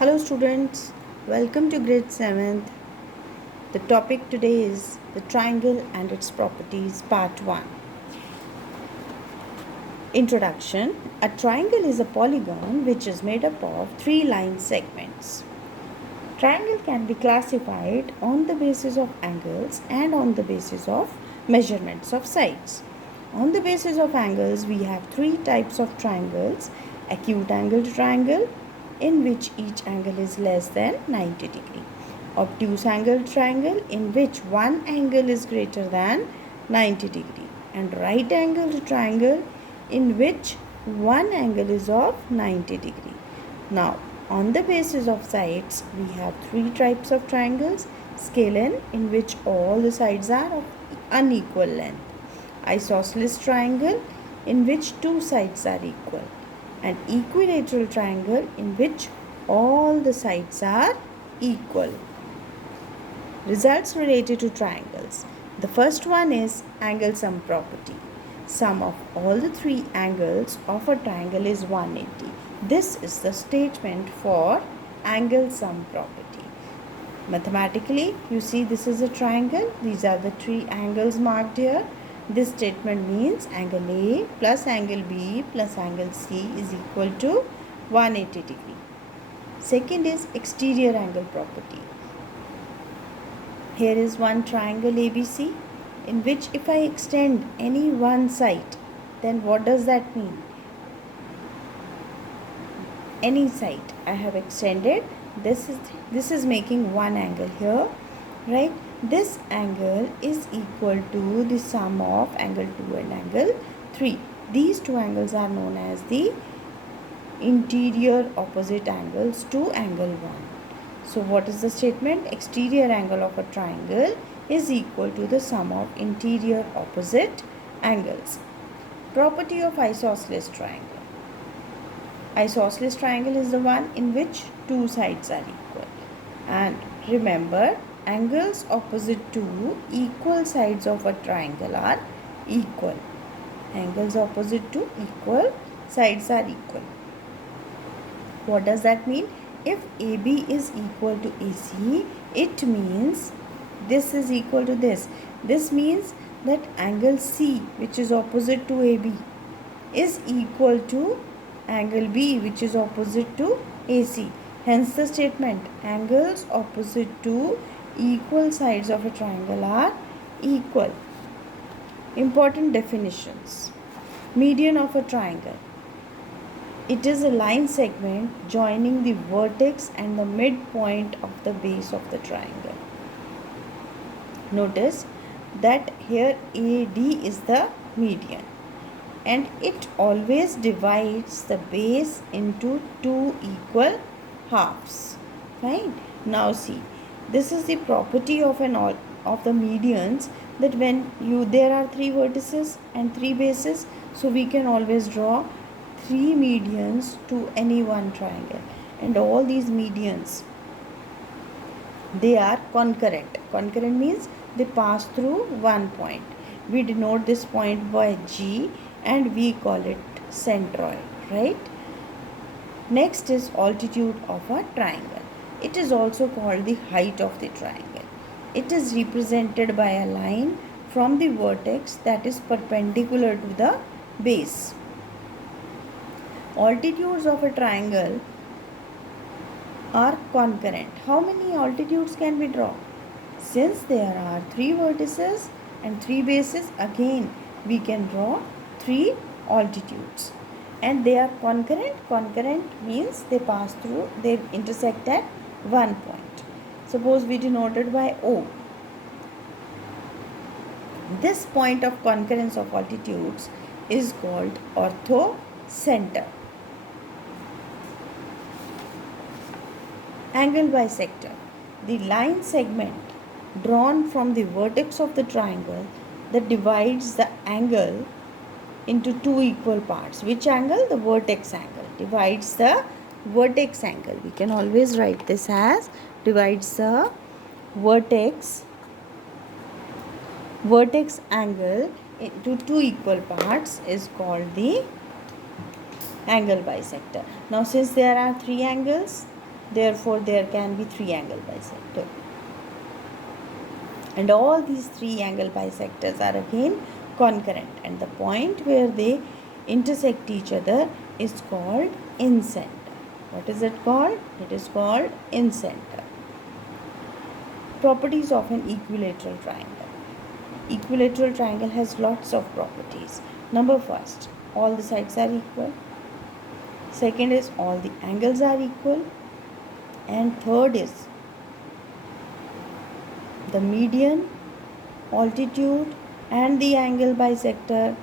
Hello students, welcome to grade 7th. The topic today is the triangle and its properties part 1. Introduction. A triangle is a polygon which is made up of 3 line segments. Triangle can be classified on the basis of angles and on the basis of measurements of sides. On the basis of angles, we have 3 types of triangles. Acute angled triangle, in which each angle is less than 90 degree. Obtuse angled triangle, in which one angle is greater than 90 degree. And right angled triangle, in which one angle is of 90 degree. Now, on the basis of sides, we have 3 types of triangles. Scalene, in which all the sides are of unequal length. Isosceles triangle, in which 2 sides are equal. And equilateral triangle, in which all the sides are equal. Results related to triangles. The first one is angle sum property. Sum of all the 3 angles of a triangle is 180. This is the statement for angle sum property. Mathematically, you see this is a triangle. These are the 3 angles marked here. This statement means angle A plus angle B plus angle C is equal to 180 degree. Second is exterior angle property. Here is one triangle ABC, in which if I extend any one side, then what does that mean? Any side I have extended, this is making one angle here, right? This angle is equal to the sum of angle 2 and angle 3. These 2 angles are known as the interior opposite angles to angle 1. So what is the statement? Exterior angle of a triangle is equal to the sum of interior opposite angles. Property of isosceles triangle. Isosceles triangle is the one in which 2 sides are equal. And remember, angles opposite to equal sides of a triangle are equal. Angles opposite to equal sides are equal. What does that mean? If AB is equal to AC, it means this is equal to this. This means that angle C, which is opposite to AB, is equal to angle B, which is opposite to AC. Hence the statement, angles opposite to equal sides of a triangle are equal. Important definitions. Median of a triangle. It is a line segment joining the vertex and the midpoint of the base of the triangle. Notice that here AD is the median, and it always divides the base into 2 equal halves. Fine. Now see, this is the property of the medians, that when there are 3 vertices and 3 bases, so we can always draw 3 medians to any one triangle, and all these medians, they are concurrent. Concurrent means they pass through one point. We denote this point by G and we call it centroid, right? Next is altitude of a triangle. It is also called the height of the triangle. It is represented by a line from the vertex that is perpendicular to the base. Altitudes of a triangle are concurrent. How many altitudes can we draw? Since there are 3 vertices and 3 bases, again we can draw 3 altitudes. And they are concurrent. Concurrent means they pass through, they intersect at one point. Suppose we denoted by O. This point of concurrence of altitudes is called orthocenter. Angle bisector. The line segment drawn from the vertex of the triangle that divides the angle into 2 equal parts. Which angle? The vertex angle. Divides the vertex angle. We can always write this as divides the vertex angle into 2 equal parts is called the angle bisector. Now since there are 3 angles, Therefore, there can be 3 angle bisector. And all these 3 angle bisectors are again concurrent, and the point where they intersect each other is called incenter. What is it called? It is called incenter. Properties of an equilateral triangle. Equilateral triangle has lots of properties. Number first, all the sides are equal. Second is all the angles are equal. And third is the median, altitude and the angle bisector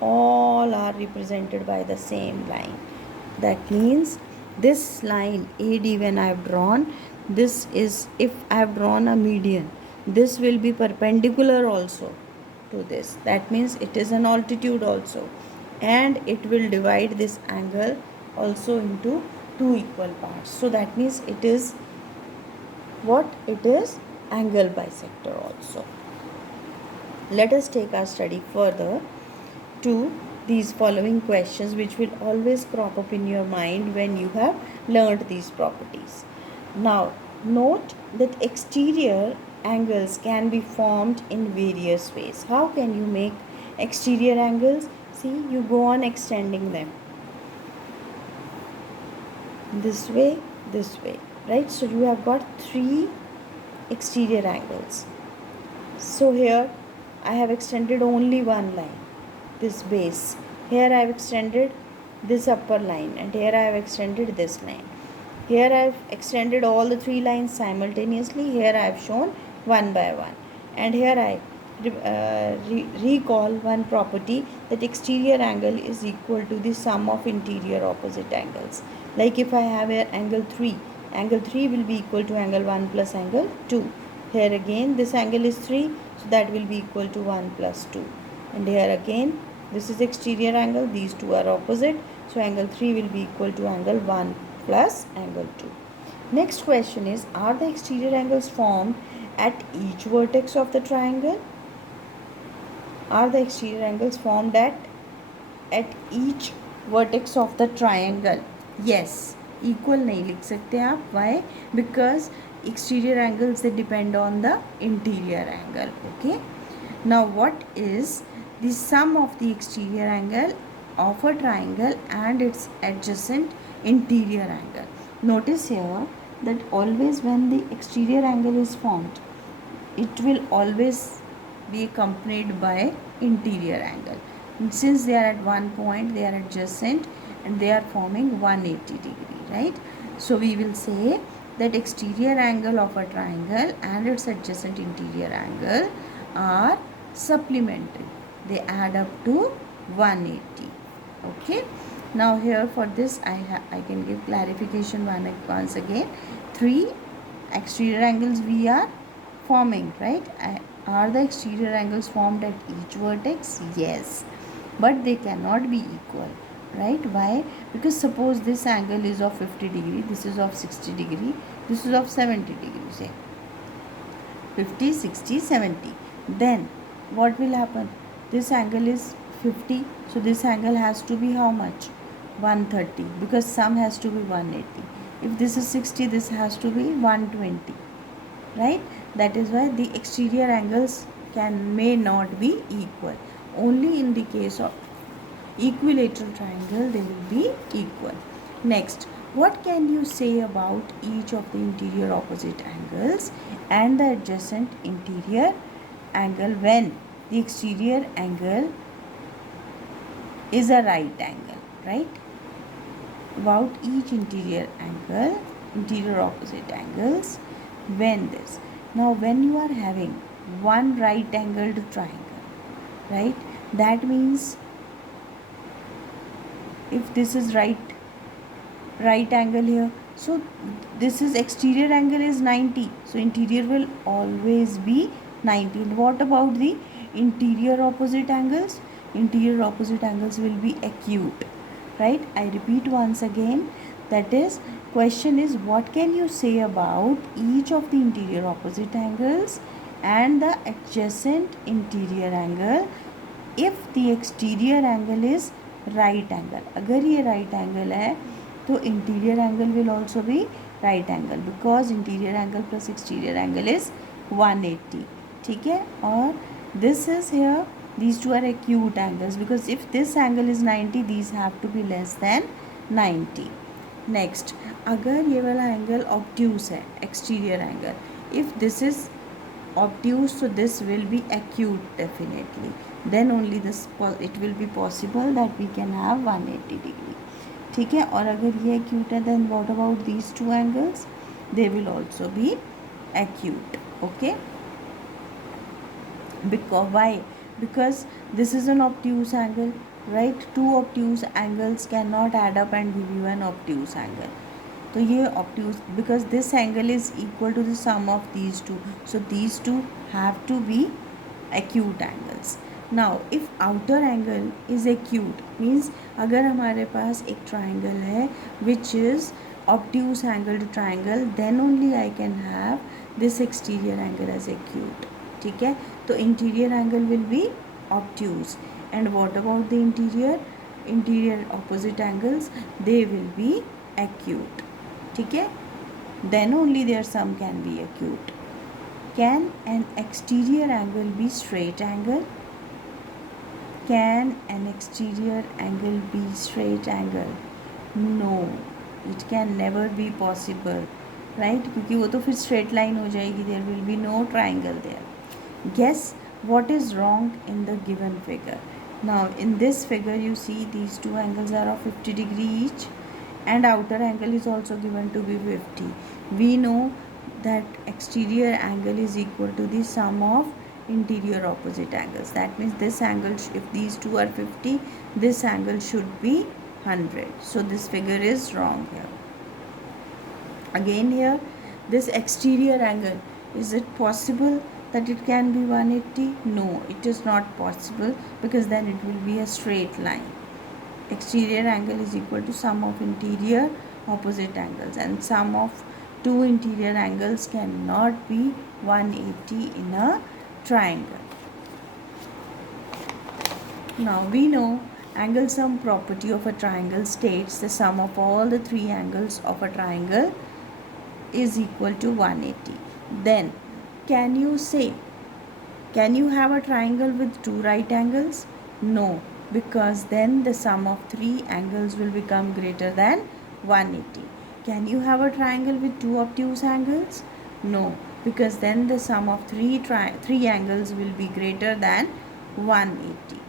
all are represented by the same line. That means this line AD, when I have drawn, this is, if I have drawn a median, this will be perpendicular also to this. That means it is an altitude also, and it will divide this angle also into 2 equal parts. So that means it is what? It is angle bisector also. Let us take our study further to these following questions, which will always crop up in your mind when you have learned these properties. Now, note that exterior angles can be formed in various ways. How can you make exterior angles? See, you go on extending them this way, right? So you have got 3 exterior angles. So here I have extended only one line, this base. Here I have extended this upper line, and here I have extended this line. Here I have extended all the 3 lines simultaneously. Here I have shown one by one. And here I recall one property, that exterior angle is equal to the sum of interior opposite angles. Like if I have here angle 3 will be equal to angle 1 plus angle 2. Here again this angle is 3, so that will be equal to 1 plus 2. And here again this is exterior angle, these two are opposite, so angle 3 will be equal to angle 1 plus angle 2. Next question is, are the exterior angles formed at each vertex of the triangle? Are the exterior angles formed at each vertex of the triangle? Yes. Equal नहीं लिख सकते आप. Why? Because exterior angles, they depend on the interior angle. Okay. Now what is the sum of the exterior angle of a triangle and its adjacent interior angle? Notice here that always when the exterior angle is formed, it will always be accompanied by interior angle. And since they are at one point, they are adjacent and they are forming 180 degree, right? So we will say that exterior angle of a triangle and its adjacent interior angle are supplementary. They add up to 180. Okay. Now here for this I can give clarification once again. 3 exterior angles we are forming, right? Are the exterior angles formed at each vertex? Yes, but they cannot be equal, right? Why? Because suppose this angle is of 50 degree, this is of 60 degree, this is of 70 degree, say 50, 60, 70. Then what will happen? This angle is 50, so this angle has to be how much? 130, because sum has to be 180. If this is 60, this has to be 120, right? That is why the exterior angles may not be equal. Only in the case of equilateral triangle they will be equal. Next, what can you say about each of the interior opposite angles and the adjacent interior angle when the exterior angle is a right angle, right? About each interior angle, interior opposite angles, when this. Now when you are having one right angled triangle, right, that means if this is right angle here, so this is exterior angle is 90, so interior will always be 90. And what about the interior opposite angles? Interior opposite angles will be acute, right? I repeat once again, that is, question is, what can you say about each of the interior opposite angles and the adjacent interior angle if the exterior angle is right angle? अगर ये right angle है तो interior angle will also be right angle, because interior angle plus exterior angle is 180. ठीक है, और this is here, these two are acute angles, because if this angle is 90, these have to be less than 90. Next, अगर ये वाला angle obtuse है, exterior angle, if this is obtuse तो this will be acute definitely, then only this it will be possible that we can have 180 degree. ठीक है, और अगर ये एक्यूट है then what about these two angles, they will also be acute. Okay, because why? Because this is an obtuse angle, right? Two obtuse angles cannot add up and give you an obtuse angle. तो ये obtuse, because this angle is equal to the sum of these two, so these two have to be acute angles. Now if outer angle is acute means अगर हमारे पास एक triangle है which is obtuse angled triangle, then only I can have this exterior angle as acute. ठीक है, तो interior angle will be obtuse, and what about the interior opposite angles, they will be acute. ठीक है, then only their sum can be acute. Can an exterior angle be straight angle? Can an exterior angle be straight angle? No, it can never be possible, right, क्योंकि वो तो फिर straight line हो जाएगी, there will be no triangle there. Guess what is wrong in the given figure. Now in this figure you see these two angles are of 50 degree each, and outer angle is also given to be 50. We know that exterior angle is equal to the sum of interior opposite angles. That means this angle, if these two are 50, this angle should be 100. So this figure is wrong here. Again here, this exterior angle, is it possible that it can be 180? No, it is not possible, because then it will be a straight line. Exterior angle is equal to sum of interior opposite angles, and sum of two interior angles cannot be 180 in a triangle. Now we know angle sum property of a triangle states the sum of all the three angles of a triangle is equal to 180. Then can you say, can you have a triangle with two right angles? No, because then the sum of three angles will become greater than 180. Can you have a triangle with two obtuse angles? No, because then the sum of three angles will be greater than 180.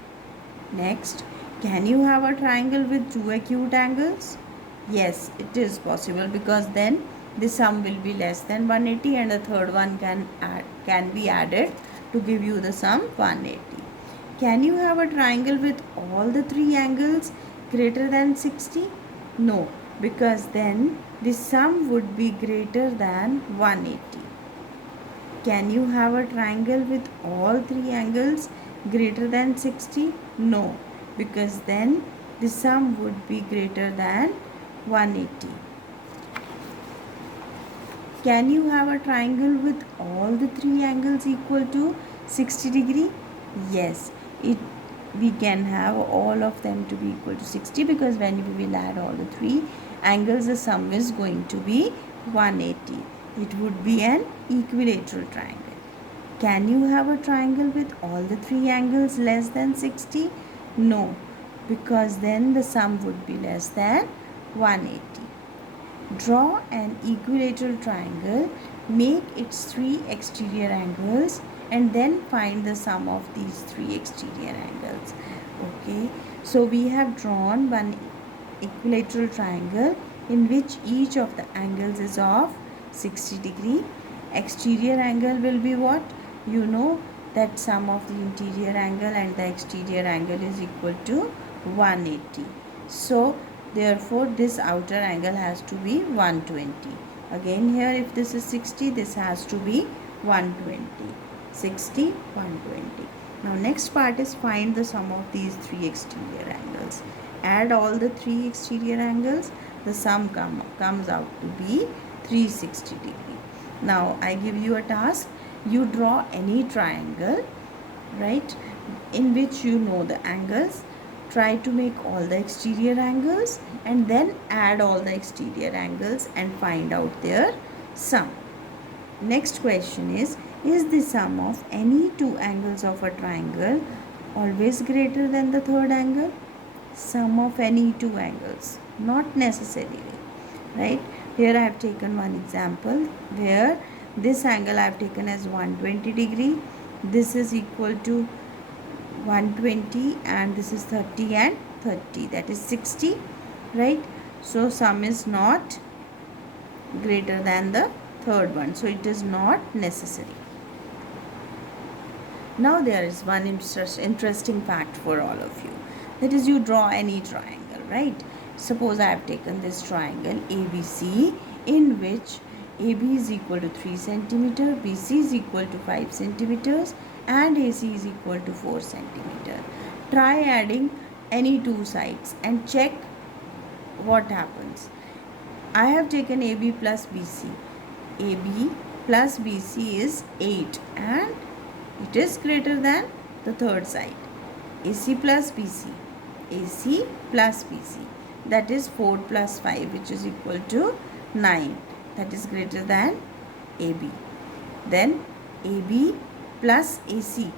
Next, can you have a triangle with two acute angles? Yes, it is possible, because then the sum will be less than 180, and the third one can be added to give you the sum 180. Can you have a triangle with all the three angles greater than 60? No, because then the sum would be greater than 180. Can you have a triangle with all three angles greater than 60? No, because then the sum would be greater than 180. Can you have a triangle with all the three angles equal to 60 degree? Yes, we can have all of them to be equal to 60, because when we will add all the three angles, the sum is going to be 180. It would be an equilateral triangle. Can you have a triangle with all the three angles less than 60? No, because then the sum would be less than 180. Draw an equilateral triangle, make its three exterior angles, and then find the sum of these three exterior angles. Okay, so we have drawn one equilateral triangle in which each of the angles is of 60 degree. Exterior angle will be what? You know that sum of the interior angle and the exterior angle is equal to 180. So therefore this outer angle has to be 120. Again here, if this is 60, this has to be 120. 60, 120. Now next part is find the sum of these three exterior angles. Add all the three exterior angles, the sum comes out to be 360 degree. Now I give you a task. You draw any triangle, right, in which you know the angles try to make all the exterior angles and then add all the exterior angles and find out their sum. Next question is the sum of any two angles of a triangle always greater than the third angle? Sum of any two angles, not necessarily, right? Here I have taken one example where this angle I have taken as 120 degree, this is equal to 120 and this is 30 and 30, that is 60, right? So sum is not greater than the third one, so it is not necessary. Now there is one interesting fact for all of you, that is, you draw any triangle, right? Suppose I have taken this triangle ABC in which AB is equal to 3 centimeter, BC is equal to 5 centimeters and AC is equal to 4 centimeter. Try adding any two sides and check what happens. I have taken AB plus BC. AB plus BC is 8 and it is greater than the third side. AC plus BC. AC plus BC. That is 4 plus 5, which is equal to 9. That is greater than AB. Then AB plus AC.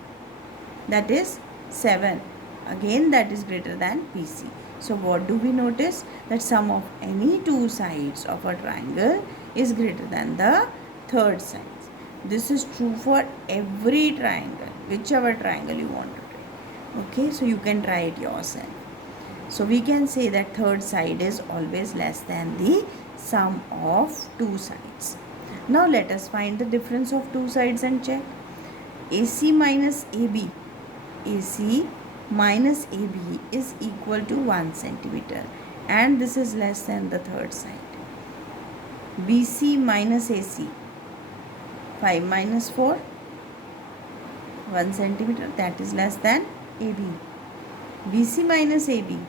That is 7. Again that is greater than BC. So what do we notice? That sum of any two sides of a triangle is greater than the third side. This is true for every triangle, whichever triangle you want to try. Okay, so you can try it yourself. So we can say that third side is always less than the sum of two sides. Now let us find the difference of two sides and check. AC minus AB. AC minus AB is equal to 1 centimeter and this is less than the third side. BC minus AC. 5 minus 4, 1 centimeter, that is less than AB. BC minus AB,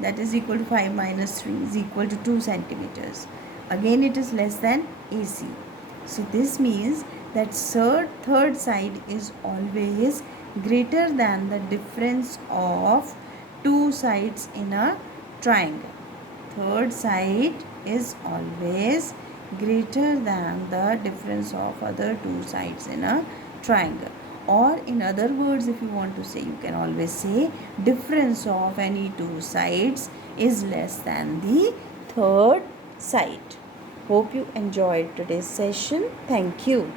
that is equal to 5 minus 3 is equal to 2 centimeters. Again it is less than AC. So this means that third side is always greater than the difference of two sides in a triangle. Third side is always greater than the difference of other two sides in a triangle. Or in other words, if you want to say, you can always say difference of any two sides is less than the third side. Hope you enjoyed today's session. Thank you.